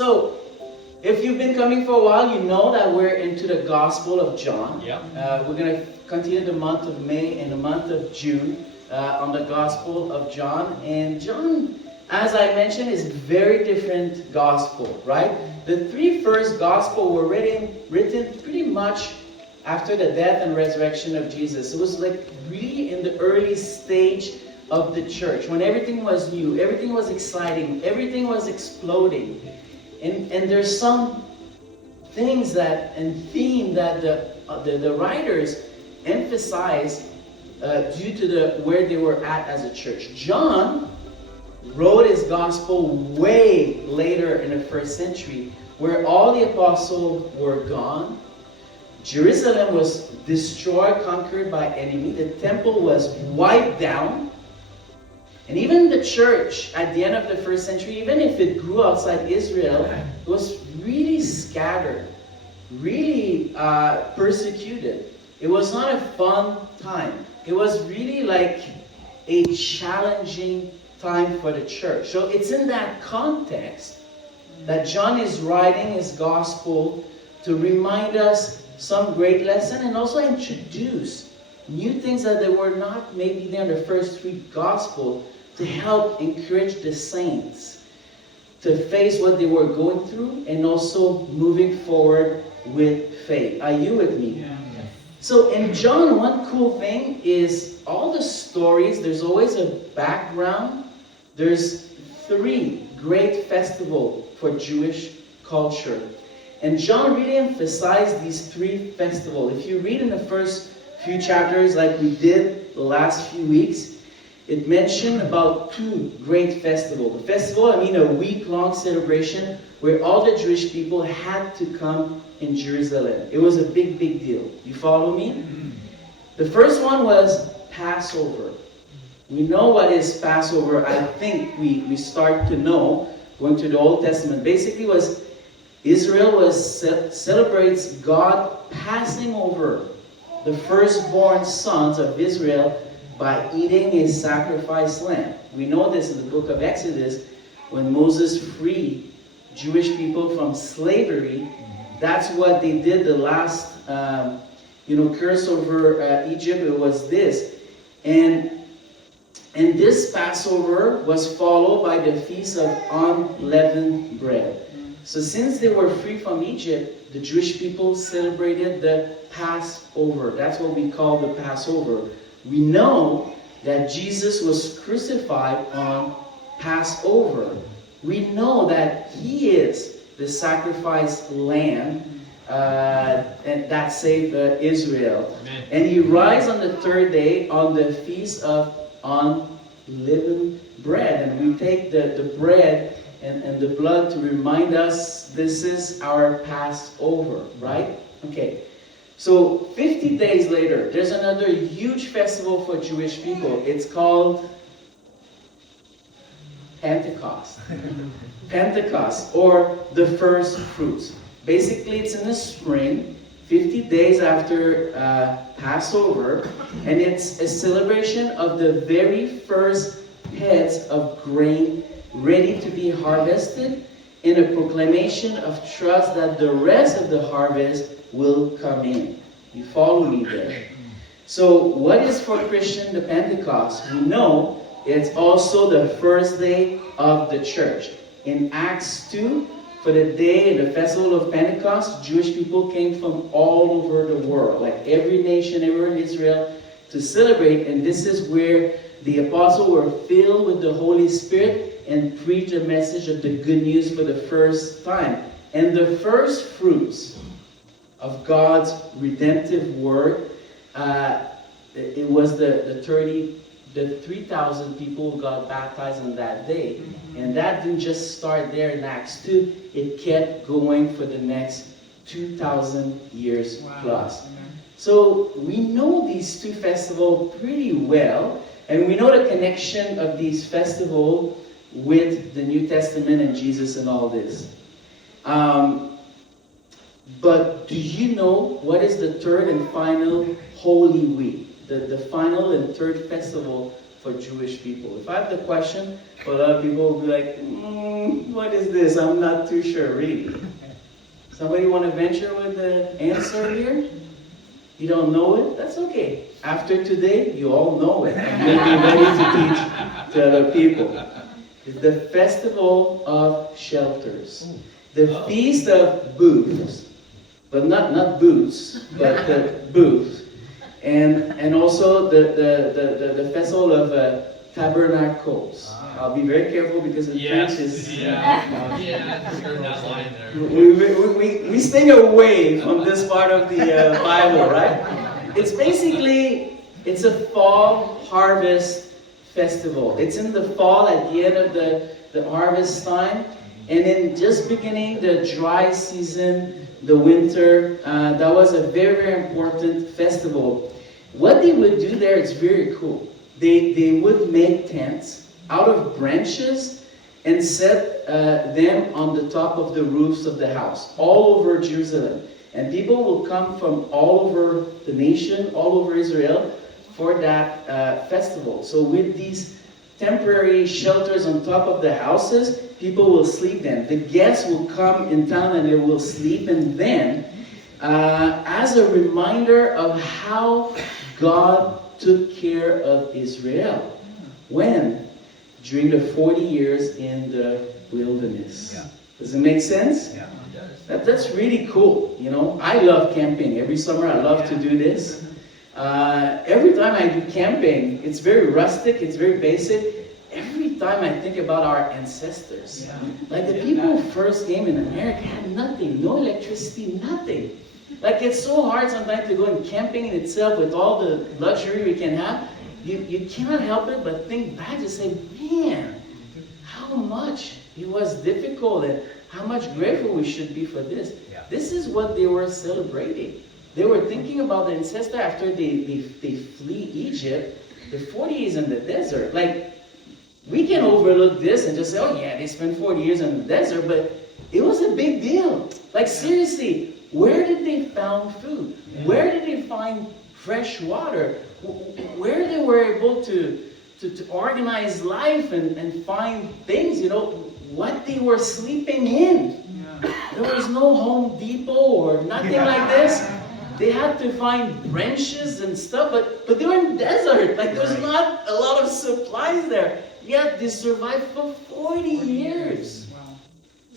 So, if you've been coming for a while, you know that we're into the Gospel of John. Yeah. We're going to continue the month of May and the month of June on the Gospel of John. And John, as I mentioned, is very different gospel, right? The three first Gospels were written pretty much after the death and resurrection of Jesus. It was like really in the early stage of the church, when everything was new, everything was exciting, everything was exploding. And there's some things that and theme that the writers emphasize due to where they were at as a church. John wrote his gospel way later in the first century, where all the apostles were gone. Jerusalem was destroyed, conquered by enemy. The temple was wiped down. And even the church at the end of the first century, even if it grew outside Israel, was really scattered, really persecuted. It was not a fun time. It was really like a challenging time for the church. So it's in that context that John is writing his gospel to remind us some great lesson and also introduce new things that they were not maybe there in the first three gospels, to help encourage the saints to face what they were going through and also moving forward with faith. Are you with me? Yeah. So in John, one cool thing is all the stories, there's always a background. There's three great festivals for Jewish culture. And John really emphasized these three festivals. If you read in the first few chapters, like we did the last few weeks, it mentioned about two great festivals. The festival, a week-long celebration where all the Jewish people had to come in Jerusalem. It was a big, big deal. You follow me? The first one was Passover. We know what is Passover. I think we start to know, going to the Old Testament. Basically, was Israel celebrates God passing over the firstborn sons of Israel by eating a sacrificed lamb. We know this in the book of Exodus, when Moses freed Jewish people from slavery. That's what they did the last, curse over Egypt. It was this. And this Passover was followed by the Feast of Unleavened Bread. So since they were free from Egypt, the Jewish people celebrated the Passover. That's what we call the Passover. We know that Jesus was crucified on Passover. We know that He is the sacrificed lamb and that saved Israel. Amen. And He rise on the third day on the Feast of Unleavened Bread. And we take the bread and the blood to remind us this is our Passover, right? Okay. So 50 days later, there's another huge festival for Jewish people. It's called Pentecost. Pentecost, or the first fruits. Basically, it's in the spring, 50 days after Passover, and it's a celebration of the very first heads of grain ready to be harvested, in a proclamation of trust that the rest of the harvest will come in. You follow me there? So what is for Christian the Pentecost? We know it's also the first day of the church. In Acts 2, for the day and the festival of Pentecost, Jewish people came from all over the world, like every nation, everywhere in Israel, to celebrate. And this is where the apostles were filled with the Holy Spirit and preached the message of the good news for the first time. And the first fruits of God's redemptive work, it was the 3,000 people who got baptized on that day. And that didn't just start there in Acts 2. It kept going for the next 2,000 years plus. So we know these two festivals pretty well, and we know the connection of these festivals with the New Testament and Jesus and all this. But do you know what is the third and final Holy Week? The final and third festival for Jewish people. If I have the question, a lot of people will be like, what is this? I'm not too sure, really. Somebody want to venture with the answer here? You don't know it? That's okay. After today, you all know it. And you'll be ready to teach to other people. It's the Festival of Shelters. The Feast of Booths. But not booths, but the booths. And also the Festival of Tabernacles. I'll be very careful because the French is... Heard that line there. We stay away from this part of the Bible, right? It's basically, it's a fall harvest festival. It's in the fall at the end of the harvest time. And then just beginning the dry season, the winter, that was a very, very important festival. What they would do there is very cool. They would make tents out of branches and set them on the top of the roofs of the house, all over Jerusalem. And people will come from all over the nation, all over Israel, for that festival. So with these temporary shelters on top of the houses, people will sleep then. The guests will come in town and they will sleep. And then, as a reminder of how God took care of Israel. When? During the 40 years in the wilderness. Yeah. Does it make sense? Yeah. That's really cool. You know, I love camping. Every summer I love to do this. Every time I do camping, it's very rustic, it's very basic. Every time I think about our ancestors. Yeah. Like the people who first came in America had nothing, no electricity, nothing. Like it's so hard sometimes to go in camping in itself with all the luxury we can have. You cannot help it but think back and say, man, how much it was difficult and how much grateful we should be for this. Yeah. This is what they were celebrating. They were thinking about the ancestor after they flee Egypt, the 40 years in the desert. Like, we can overlook this and just say, oh yeah, they spent 40 years in the desert, but it was a big deal. Like seriously, where did they find food? Where did they find fresh water? Where they were able to organize life and find things, what they were sleeping in. There was no Home Depot or nothing like this. They had to find branches and stuff, but they were in the desert. Like there's not a lot of supplies there. Yet they survived for 40 years.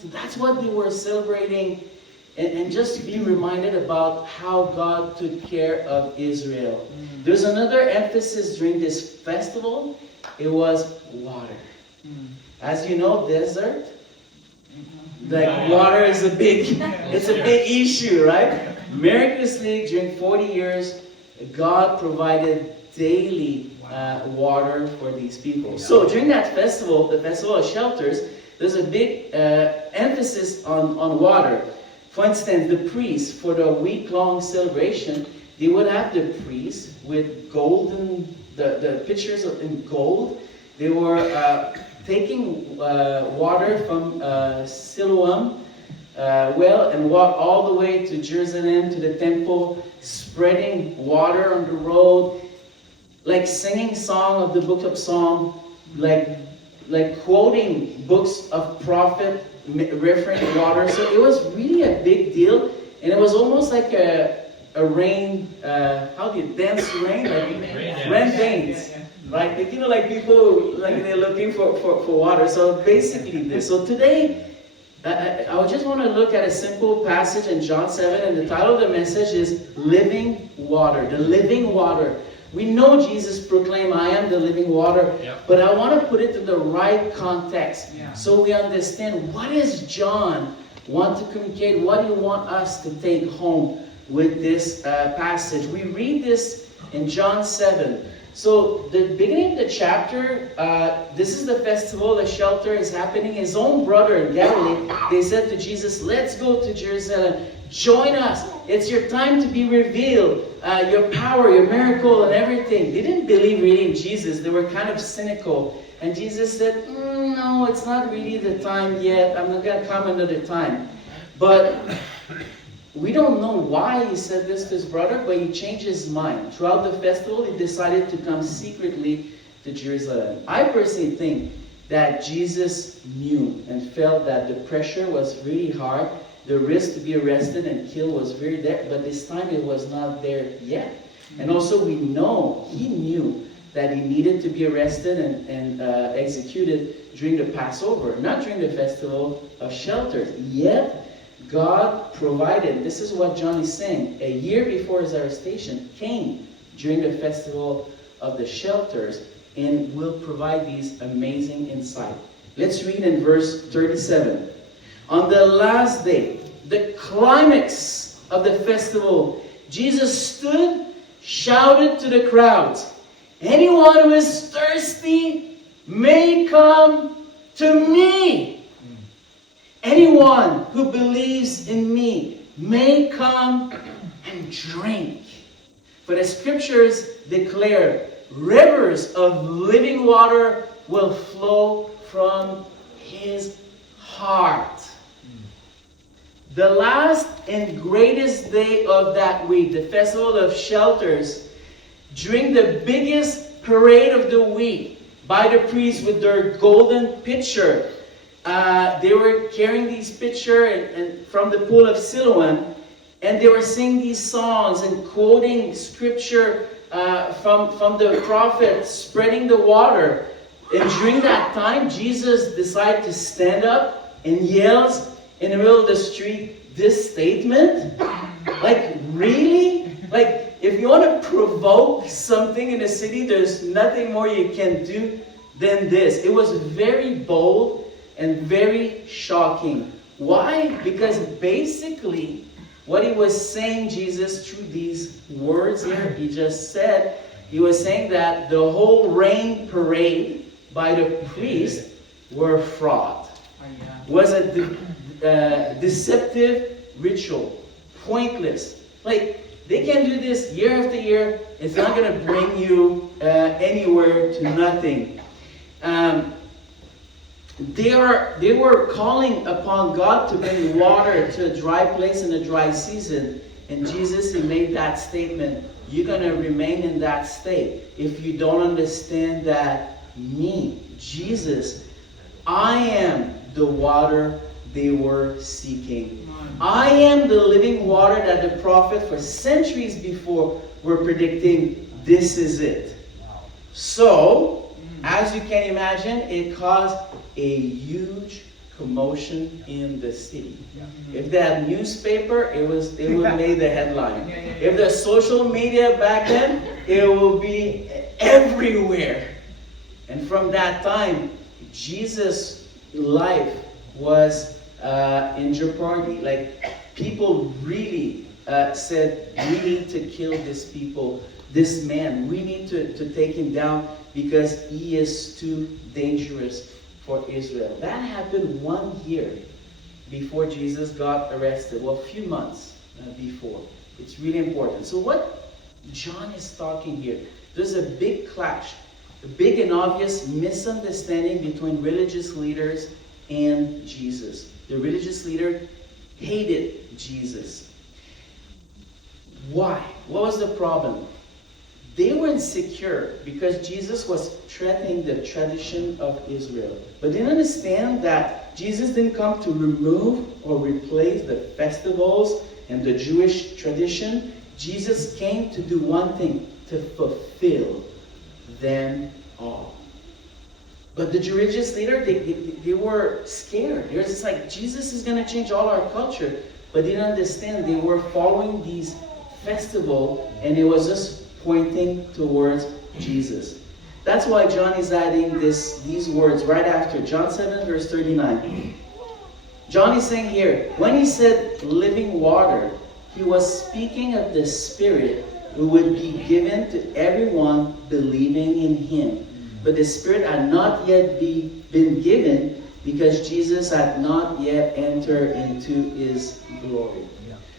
So that's what they were celebrating. And just be reminded about how God took care of Israel. There's another emphasis during this festival. It was water. As you know, desert, like water is a big issue, right? Miraculously, during 40 years, God provided daily water for these people. So during that festival, the Festival of Shelters, there's a big emphasis on water. For instance, the priests, for the week-long celebration, they would have the priests with golden, the pitchers in gold. They were taking water from Siloam well and walk all the way to Jerusalem, to the temple, spreading water on the road, like singing song of the book of Psalm, like quoting books of prophet, referring water. So it was really a big deal, and it was almost like a rain, how do you dance rain? Like rain dance. Right? Like people, like they're looking for water. So basically this. So today, I just want to look at a simple passage in John 7, and the title of the message is Living Water. The living water. We know Jesus proclaimed, I am the living water, but I want to put it in the right context so we understand what does John want to communicate, what do you want us to take home with this passage. We read this in John 7. So the beginning of the chapter, this is the festival, the shelter is happening. His own brother in Galilee, they said to Jesus, let's go to Jerusalem, join us. It's your time to be revealed, your power, your miracle and everything. They didn't believe really in Jesus. They were kind of cynical. And Jesus said, no, it's not really the time yet. I'm not going to come another time. But we don't know why he said this to his brother, but he changed his mind. Throughout the festival, he decided to come secretly to Jerusalem. I personally think that Jesus knew and felt that the pressure was really hard. The risk to be arrested and killed was very there, but this time it was not there yet. And also we know he knew that he needed to be arrested and executed during the Passover, not during the Festival of Shelters. Yet God provided, this is what John is saying, a year before his arrestation came during the Festival of the Shelters and will provide these amazing insight. Let's read in verse 37. On the last day, the climax of the festival, Jesus stood, shouted to the crowds, "Anyone who is thirsty may come to me. Anyone who believes in me may come and drink. For the scriptures declare, rivers of living water will flow from his heart." The last and greatest day of that week, the Festival of Shelters, during the biggest parade of the week, by the priests with their golden pitcher, they were carrying these pitcher and from the pool of Siloam, and they were singing these songs and quoting scripture from the prophet, spreading the water. And during that time, Jesus decided to stand up and yells in the middle of the street this statement. Like, really? Like, if you want to provoke something in a city, there's nothing more you can do than this. It was very bold and very shocking. Why? Because basically, what he was saying, Jesus, through these words here, he just said, he was saying that the whole rain parade by the priests were fraud. Was a deceptive ritual. Pointless. Like, they can do this year after year. It's not going to bring you anywhere to nothing. They were calling upon God to bring water to a dry place in a dry season. And Jesus, he made that statement. You're going to remain in that state if you don't understand that me, Jesus, I am the water they were seeking. I am the living water that the prophet for centuries before were predicting. This is it. So, as you can imagine, it caused a huge commotion in the city. If they had newspaper, it would make the headline. If there's social media back then, it will be everywhere. And from that time, Jesus' life was in jeopardy. Like, people really said, we need to kill this man. We need to take him down because he is too dangerous for Israel. That happened 1 year before Jesus got arrested. Well, a few months before. It's really important. So what John is talking here, there's a big clash, a big and obvious misunderstanding between religious leaders and Jesus. The religious leader hated Jesus. Why? What was the problem? They were insecure because Jesus was threatening the tradition of Israel. But they didn't understand that Jesus didn't come to remove or replace the festivals and the Jewish tradition. Jesus came to do one thing, to fulfill them all. But the religious leader, they were scared. They were just like, Jesus is going to change all our culture. But they didn't understand. They were following these festivals, and it was just pointing towards Jesus. That's why John is adding these words right after. John 7, verse 39. John is saying here, when he said living water, he was speaking of the Spirit who would be given to everyone believing in him. But the Spirit had not yet been given because Jesus had not yet entered into his glory.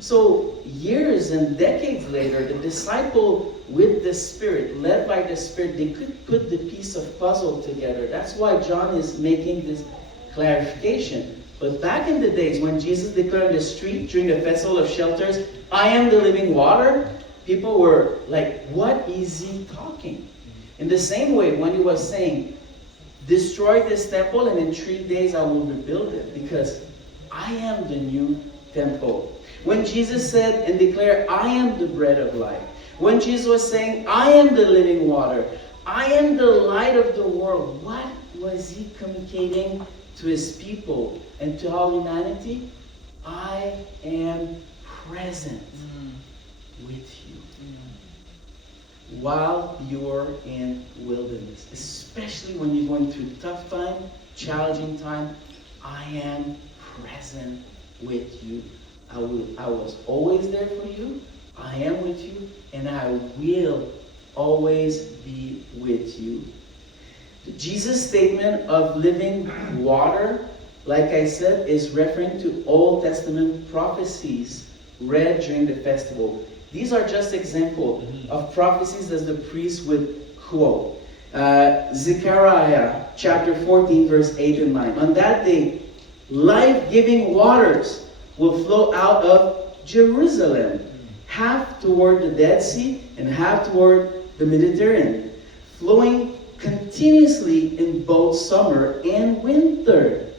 So years and decades later, the disciple with the Spirit, led by the Spirit, they could put the piece of puzzle together. That's why John is making this clarification. But back in the days when Jesus declared in the street during the Festival of Shelters, I am the living water, people were like, what is he talking? In the same way, when he was saying, destroy this temple and in 3 days I will rebuild it, because I am the new temple. When Jesus said and declared, I am the bread of life. When Jesus was saying, I am the living water. I am the light of the world. What was he communicating to his people and to all humanity? I am present with you while you're in wilderness. Especially when you're going through tough time, challenging time. I am present with you. I was always there for you. I am with you, and I will always be with you. Jesus' statement of living water, like I said, is referring to Old Testament prophecies read during the festival. These are just examples of prophecies that the priest would quote. Zechariah chapter 14, verse 8 and 9. On that day, life-giving waters will flow out of Jerusalem, half toward the Dead Sea and half toward the Mediterranean, flowing continuously in both summer and winter.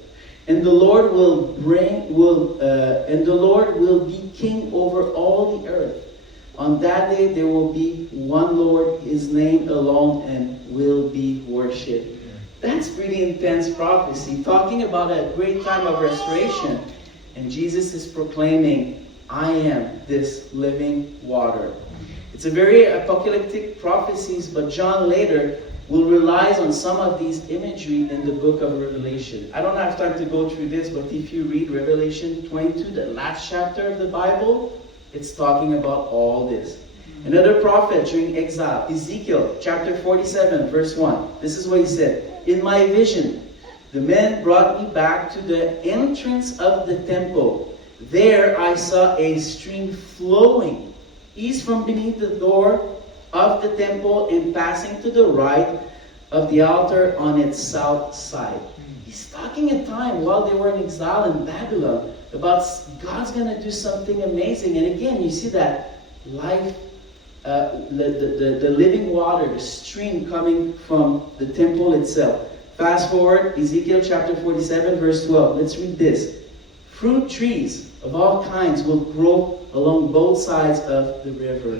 And the Lord will be king over all the earth. On that day there will be one Lord, his name alone, and will be worshipped. That's pretty intense prophecy, talking about a great time of restoration. And Jesus is proclaiming, I am this living water. It's a very apocalyptic prophecies, but John later will rely on some of these imagery in the book of Revelation. I don't have time to go through this, but if you read Revelation 22, the last chapter of the Bible, it's talking about all this. Another prophet during exile, Ezekiel chapter 47, verse 1. This is what he said. In my vision, the men brought me back to the entrance of the temple. There I saw a stream flowing east from beneath the door of the temple and passing to the right of the altar on its south side. He's talking a time while they were in exile in Babylon about God's going to do something amazing. And again, you see that life, the living water, the stream coming from the temple itself. Fast forward, Ezekiel chapter 47, verse 12. Let's read this. Fruit trees of all kinds will grow along both sides of the river.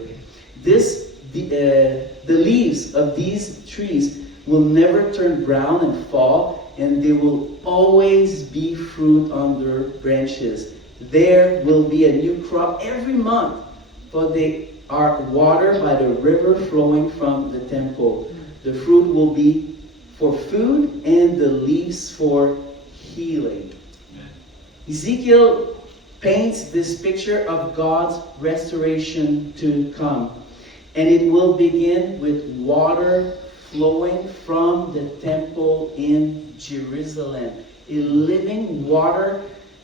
The leaves of these trees will never turn brown and fall, and they will always be fruit on their branches. There will be a new crop every month, for they are watered by the river flowing from the temple. The fruit will be for food and the leaves for healing. Ezekiel paints this picture of God's restoration to come. And it will begin with water flowing from the temple in Jerusalem. A living water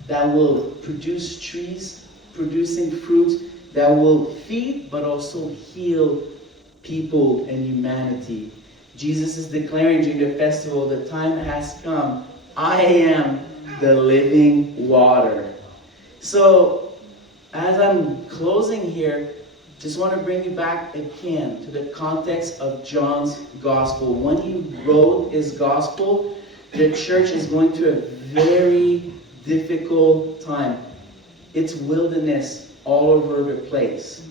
that will produce trees, producing fruits that will feed but also heal people and humanity. Jesus is declaring during the festival, the time has come. I am the living water. So, as I'm closing here, just want to bring you back again to the context of John's gospel. When he wrote his gospel, the church is going through a very difficult time. It's wilderness all over the place.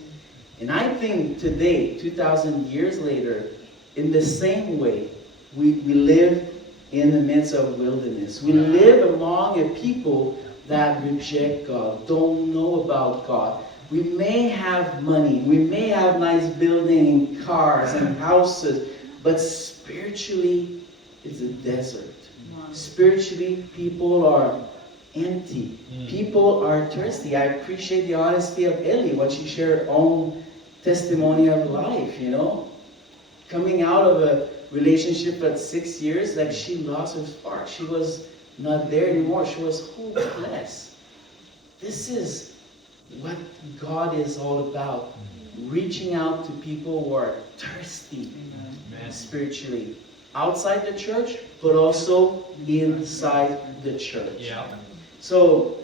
And I think today, 2,000 years later, in the same way, we live in the midst of wilderness. We live among a people that reject God, don't know about God. We may have money, we may have nice buildings, cars and houses, but spiritually, it's a desert. Spiritually, people are empty. People are thirsty. I appreciate the honesty of Ellie, when she shared her own testimony of life, Coming out of a relationship at 6 years, like she lost her spark. She was not there anymore. She was hopeless. This is what God is all about. Reaching out to people who are thirsty spiritually. Outside the church, but also inside the church. Yeah. So,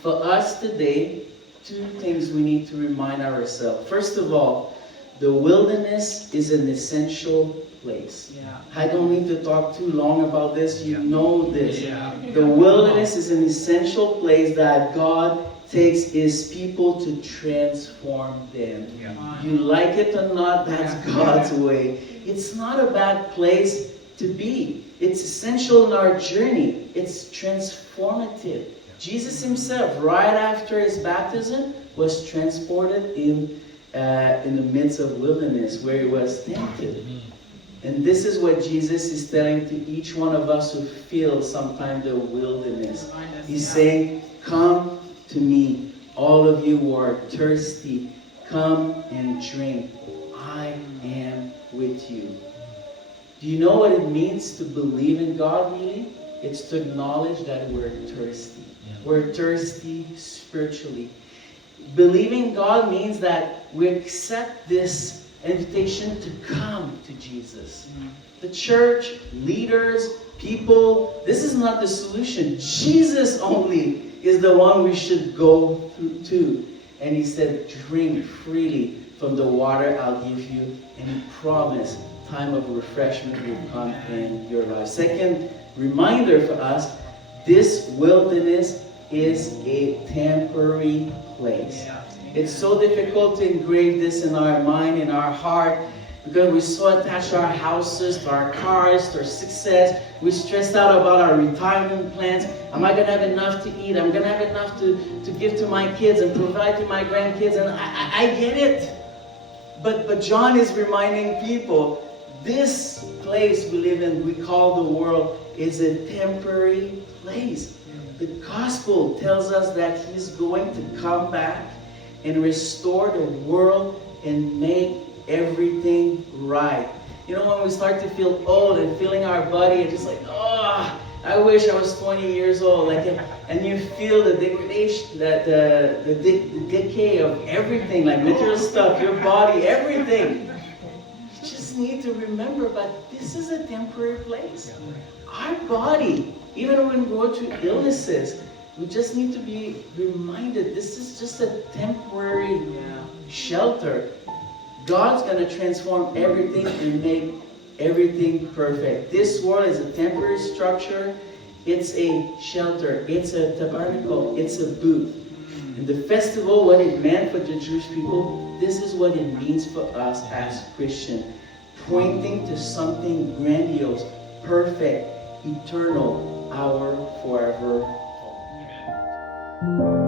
for us today, two things we need to remind ourselves. First of all, The wilderness is an essential place. Yeah. I don't need to talk too long about this. You know this. Yeah. The wilderness is an essential place that God takes His people to transform them. Yeah. You like it or not, that's God's way. It's not a bad place to be. It's essential in our journey. It's transformative. Jesus Himself, right after His baptism, was transported in the midst of wilderness where He was tempted. And this is what Jesus is telling to each one of us who feel sometimes the wilderness. He's saying, come to me, all of you who are thirsty, come and drink. I am with you. Do you know what it means to believe in God really? It's to acknowledge that we're thirsty. We're thirsty spiritually. Believing God means that we accept this invitation to come to Jesus. The church, leaders, people, this is not the solution. Jesus only is the one we should go through to. And He said, drink freely from the water I'll give you. And He promised time of refreshment will come in your life. Second reminder for us, this wilderness is a temporary place. It's so difficult to engrave this in our mind, in our heart, because we're so attached to our houses, to our cars, to our success. We're stressed out about our retirement plans. Am I going to have enough to eat? I'm going to have enough to give to my kids and provide to my grandkids. And I get it. But John is reminding people, this place we live in, we call the world, is a temporary place. The gospel tells us that He's going to come back and restore the world and make everything right. You know, when we start to feel old and feeling our body, it's just like, oh, I wish I was 20 years old. Like, and you feel the degradation, the decay of everything, like material stuff, your body, everything. You just need to remember, but this is a temporary place. Our body, even when we go through illnesses, we just need to be reminded this is just a temporary shelter. God's going to transform everything and make everything perfect. This world is a temporary structure. It's a shelter. It's a tabernacle. It's a booth. And the festival, what it meant for the Jewish people, this is what it means for us as Christians. Pointing to something grandiose, perfect, eternal, our forever home. Amen.